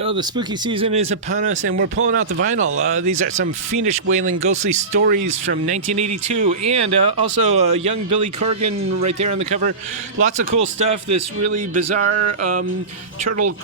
So the spooky season is upon us, and we're pulling out the vinyl. These are some fiendish, wailing, ghostly stories from 1982, and also young Billy Corgan right there on the cover. Lots of cool stuff. This really bizarre turtle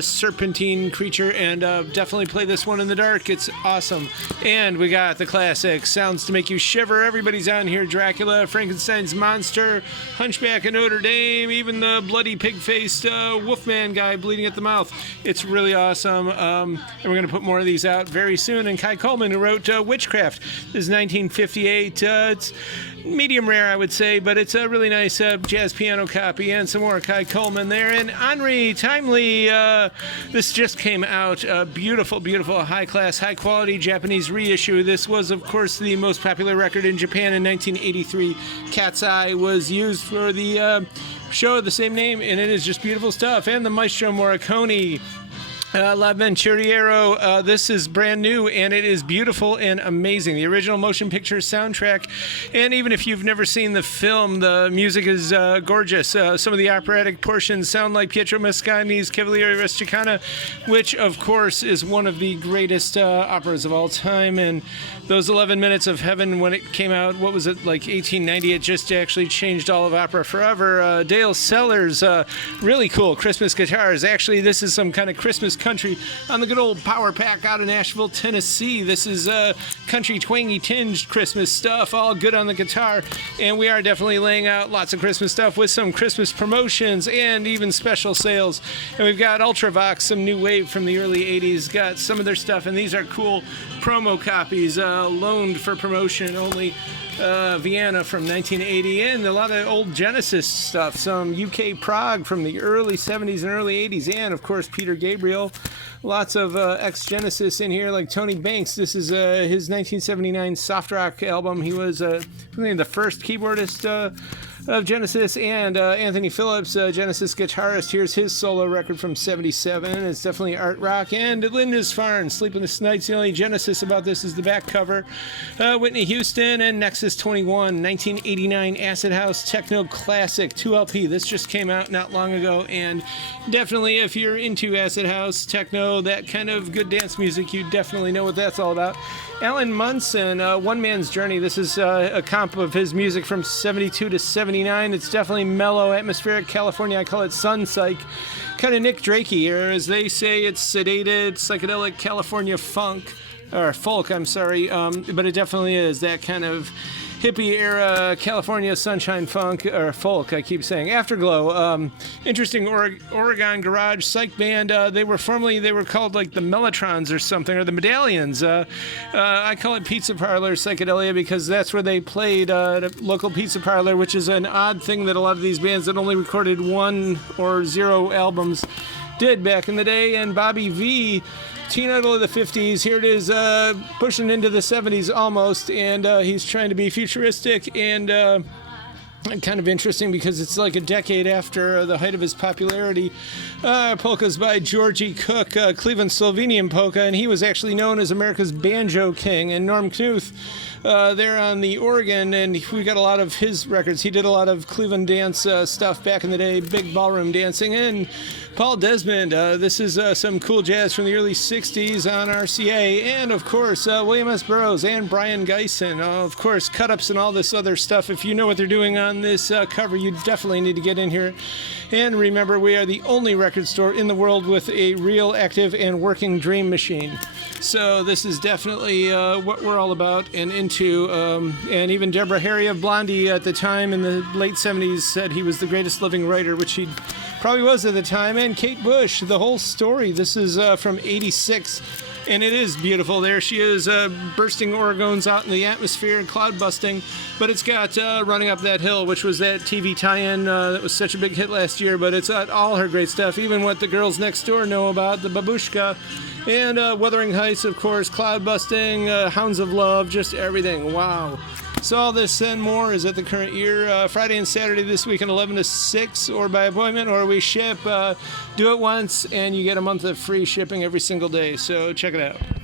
serpentine creature, and definitely play this one in the dark. It's awesome. And we got the classic sounds to make you shiver. Everybody's on here: Dracula, Frankenstein's monster, Hunchback of Notre Dame, even the bloody pig-faced Wolfman guy bleeding at the mouth. It's really awesome, and we're going to put more of these out very soon. And Kai Coleman, who wrote Witchcraft, this is 1958. It's medium rare, I would say, but it's a really nice jazz piano copy. And some more Kai Coleman there. And Henri Timely, this just came out. Beautiful, beautiful, high-class, high-quality Japanese reissue. This was, of course, the most popular record in Japan in 1983. Cat's Eye was used for the show of the same name, and it is just beautiful stuff. And the Maestro Morricone, L'Avventuriero, this is brand new, and it is beautiful and amazing. The original motion picture soundtrack, and even if you've never seen the film, the music is gorgeous. Some of the operatic portions sound like Pietro Mascagni's Cavaliere Rusticana, which, of course, is one of the greatest operas of all time. And those 11 Minutes of Heaven, when it came out, what was it, like 1890, it just actually changed all of opera forever. Dale Sellers, really cool Christmas guitars. Actually, this is some kind of Christmas country on the good old Power Pack out of Nashville, Tennessee. This is country twangy tinged Christmas stuff, all good on the guitar. And we are definitely laying out lots of Christmas stuff with some Christmas promotions and even special sales. And we've got Ultravox, some new wave from the early 80s, got some of their stuff, and these are cool promo copies, loaned for promotion only. Vienna from 1980, and a lot of old Genesis stuff, some UK prog from the early 70s and early 80s, and of course Peter Gabriel. Lots of ex-Genesis in here, like Tony Banks. This is his 1979 soft rock album. He was the first keyboardist of Genesis, and Anthony Phillips, Genesis guitarist. Here's his solo record from 77. It's definitely art rock. And Lindisfarne, Sleepless Nights. The only Genesis about this is the back cover. Whitney Houston and Nexus 21, 1989 Acid House Techno Classic 2LP. This just came out not long ago, and definitely if you're into Acid House, techno, that kind of good dance music, you definitely know what that's all about. Alan Munson, One Man's Journey. This is a comp of his music from 72 to 79. It's definitely mellow, atmospheric California. I call it sun psych. Kind of Nick Drakey, or as they say, it's sedated, psychedelic California funk, or folk, I'm sorry. But it definitely is that kind of hippie era California sunshine funk, or folk, I keep saying. Afterglow, interesting Oregon garage psych band. They were called like the Mellotrons or something, or the Medallions. I call it Pizza Parlor Psychedelia because that's where they played at a local pizza parlor, which is an odd thing that a lot of these bands that only recorded 1 or 0 albums did back in the day. And Bobby V, teen idol of the 50s, here it is, pushing into the 70s almost, and he's trying to be futuristic and kind of interesting because it's like a decade after the height of his popularity. Polkas by Georgie Cook, Cleveland Slovenian polka, and he was actually known as America's Banjo King. And Norm Knuth, there on the organ, and we got a lot of his records. He did a lot of Cleveland dance stuff back in the day, big ballroom dancing. And Paul Desmond, this is some cool jazz from the early 60s on RCA. And, of course, William S. Burroughs and Brian Geisen. Of course, cut-ups and all this other stuff. If you know what they're doing on this cover, you definitely need to get in here. And remember, we are the only record store in the world with a real, active, and working dream machine. So this is definitely what we're all about and into. And even Deborah Harry of Blondie at the time in the late 70s said he was the greatest living writer, which he probably was at the time. And Kate Bush, The Whole Story. This is from 86. And it is beautiful. There she is, bursting organs out in the atmosphere and cloud busting. But it's got Running Up That Hill, which was that TV tie-in that was such a big hit last year. But it's got all her great stuff, even what the girls next door know about, the Babushka. And Wuthering Heights, of course, cloud busting, Hounds of Love, just everything. Wow. So all this and more is at the current year, Friday and Saturday this week, 11 to 6, or by appointment, or we ship. Do it once, and you get a month of free shipping every single day. So check it out.